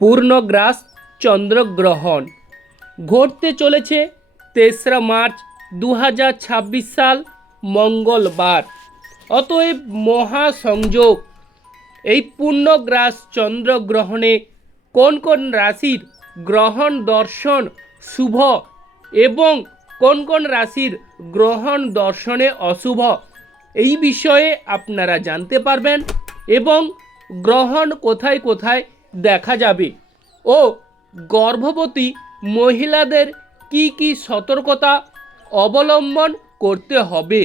পূর্ণগ্রাস চন্দ্রগ্রহণ ঘটতে চলেছে ৩রা মার্চ ২০২৬ সাল মঙ্গলবার। অতএব মহাসংযোগ এই পূর্ণগ্রাস চন্দ্রগ্রহণে কোন কোন রাশির গ্রহণ দর্শন শুভ এবং কোন কোন রাশির গ্রহণ দর্শনে অশুভ, এই বিষয়ে আপনারা জানতে পারবেন এবং গ্রহণ কোথায় কোথায় দেখা যাবে ও গর্ভবতী মহিলাদের কি কি সতর্কতা অবলম্বন করতে হবে।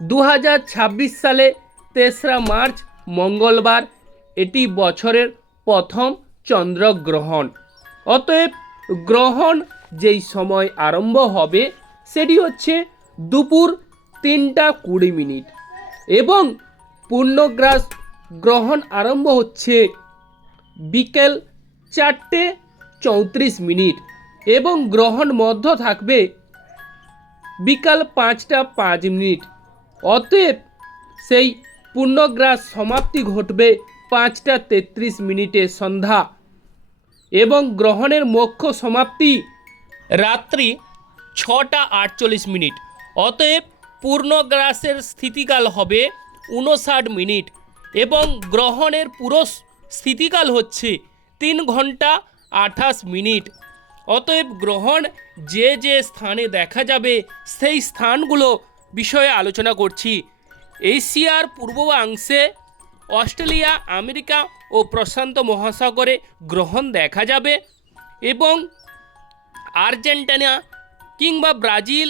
২০২৬ সালে ৩রা মার্চ মঙ্গলবার এটি বছরের প্রথম চন্দ্রগ্রহণ। অতএব গ্রহণ যেই সময় আরম্ভ হবে সেটি হচ্ছে দুপুর ৩টা ২০ মিনিট এবং পূর্ণগ্রাস গ্রহণ আরম্ভ হচ্ছে বিকেল ৪টে ৩৪ মিনিট এবং গ্রহণ মধ্য থাকবে বিকাল ৫টা ৫ মিনিট। অতএব সেই পূর্ণগ্রাস সমাপ্তি ঘটবে ৫টা ৩৩ মিনিটে সন্ধ্যা এবং গ্রহণের মোক্ষ সমাপ্তি রাত্রি ৬টা ৪৮ মিনিট। অতএব পূর্ণগ্রাসের স্থিতিকাল হবে ৫৯ মিনিট এবং গ্রহণের পুরো স্থিতিকাল হচ্ছে ৩ ঘন্টা ২৮ মিনিট। অতএব গ্রহণ যে যে স্থানে দেখা যাবে সেই স্থানগুলো বিষয়ে আলোচনা করছি। এশিয়ার পূর্বাংশে অস্ট্রেলিয়া, আমেরিকা ও প্রশান্ত মহাসাগরে গ্রহণ দেখা যাবে এবং আর্জেন্টিনা কিংবা ব্রাজিল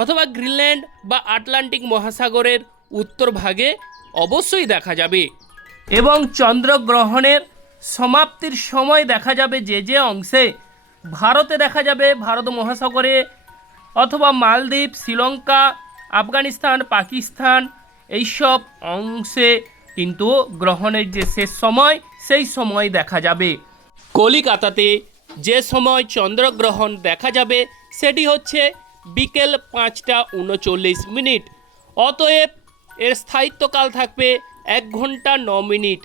অথবা গ্রিনল্যান্ড বা আটলান্টিক মহাসাগরের উত্তর ভাগে অবশ্যই দেখা যাবে এবং চন্দ্রগ্রহণের সমাপ্তির সময় দেখা যাবে যে যে অংশে ভারতে দেখা যাবে ভারত মহাসাগরে অথবা মালদ্বীপ, শ্রীলঙ্কা, আফগানিস্তান, পাকিস্তান এইসব অংশে কিন্তু গ্রহণের যে শেষ সময় সেই সময় দেখা যাবে। কলিকাতাতে যে সময় চন্দ্রগ্রহণ দেখা যাবে সেটি হচ্ছে বিকেল ৫টা ৩৯ মিনিট। অতএব এর স্থায়িত্বকাল থাকবে ১ ঘন্টা ৯ মিনিট।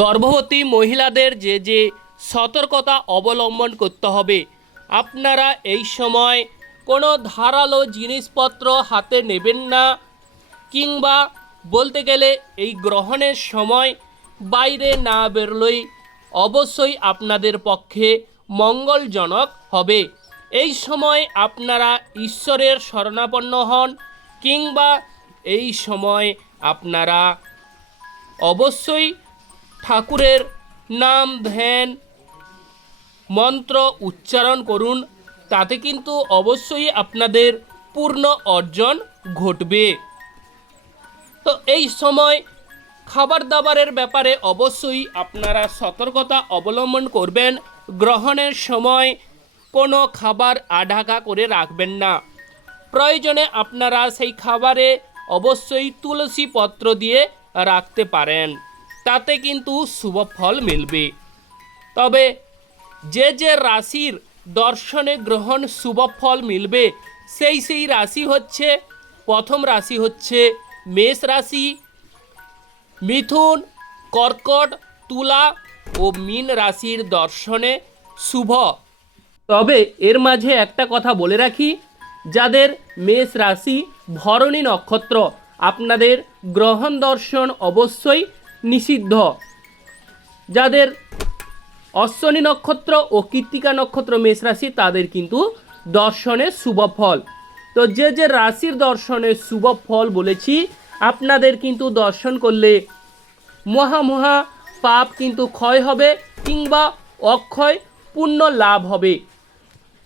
গর্ভবতী মহিলাদের যে যে সতর্কতা অবলম্বন করতে হবে, আপনারা এই সময় কোনো ধারালো জিনিসপত্র হাতে নেবেন না কিংবা বলতে গেলে এই গ্রহণের সময় বাইরে না বেরোলেই অবশ্যই আপনাদের পক্ষে মঙ্গলজনক হবে। এই সময় আপনারা ঈশ্বরের শরণাপন্ন হন কিংবা এই সময় আপনারা অবশ্যই ঠাকুরের নাম ধ্যান মন্ত্র উচ্চারণ করুন, তাতে কিন্তু অবশ্যই আপনাদের পূর্ণ অর্জন ঘটবে। তো এই সময় খাবার দাবারের ব্যাপারে অবশ্যই আপনারা সতর্কতা অবলম্বন করবেন। গ্রহণের সময় কোনো খাবার আঢাকা করে রাখবেন না। প্রয়োজনে আপনারা সেই খাবারে অবশ্যই তুলসী পত্র দিয়ে রাখতে পারেন, তাতে কিন্তু শুভ ফল মিলবে। তবে যে যে রাশির দর্শনে গ্রহণ শুভ ফল মিলবে সেই রাশি হচ্ছে, প্রথম রাশি হচ্ছে মেষ রাশি, মিথুন, কর্কট, তুলা ও মীন রাশির দর্শনে শুভ। তবে এর মাঝে একটা কথা বলে রাখি, যাদের মেষ রাশি ভরণী নক্ষত্র আপনাদের গ্রহণ দর্শন অবশ্যই নিষিদ্ধ। যাদের অশ্বনী নক্ষত্র ও কৃত্তিকা নক্ষত্র মেষ রাশি তাদের কিন্তু দর্শনে শুভ ফল। তো যে যে রাশির দর্শনে শুভ ফল বলেছি আপনাদের কিন্তু দর্শন করলে মহা পাপ কিন্তু ক্ষয় হবে কিংবা অক্ষয় পুণ্য লাভ হবে।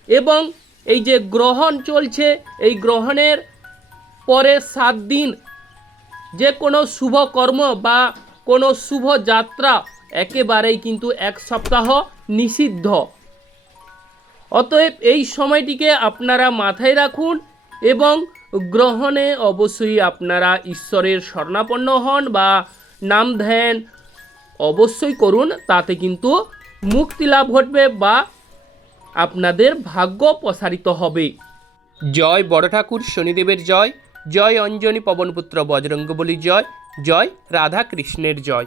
এবং এই যে গ্রহণ চলছে এই গ্রহণের পরে 7 দিন যে কোনো শুভ কর্ম বা কোনো শুভ যাত্রা একেবারেই কিন্তু 1 সপ্তাহ নিষিদ্ধ। অতএব এই সময়টিকে আপনারা মাথায় রাখুন এবং গ্রহণে অবশ্যই আপনারা ঈশ্বরের শরণাপন্ন হন বা নাম ধ্যান অবশ্যই করুন, তাতে কিন্তু মুক্তি লাভ ঘটবে বা আপনাদের ভাগ্য প্রসারিত হবে। জয় বড় ঠাকুর শনিদেবের জয়, জয় অঞ্জনী পবনপুত্র বজরঙ্গবলী জয়, জয় রাধা কৃষ্ণের জয়।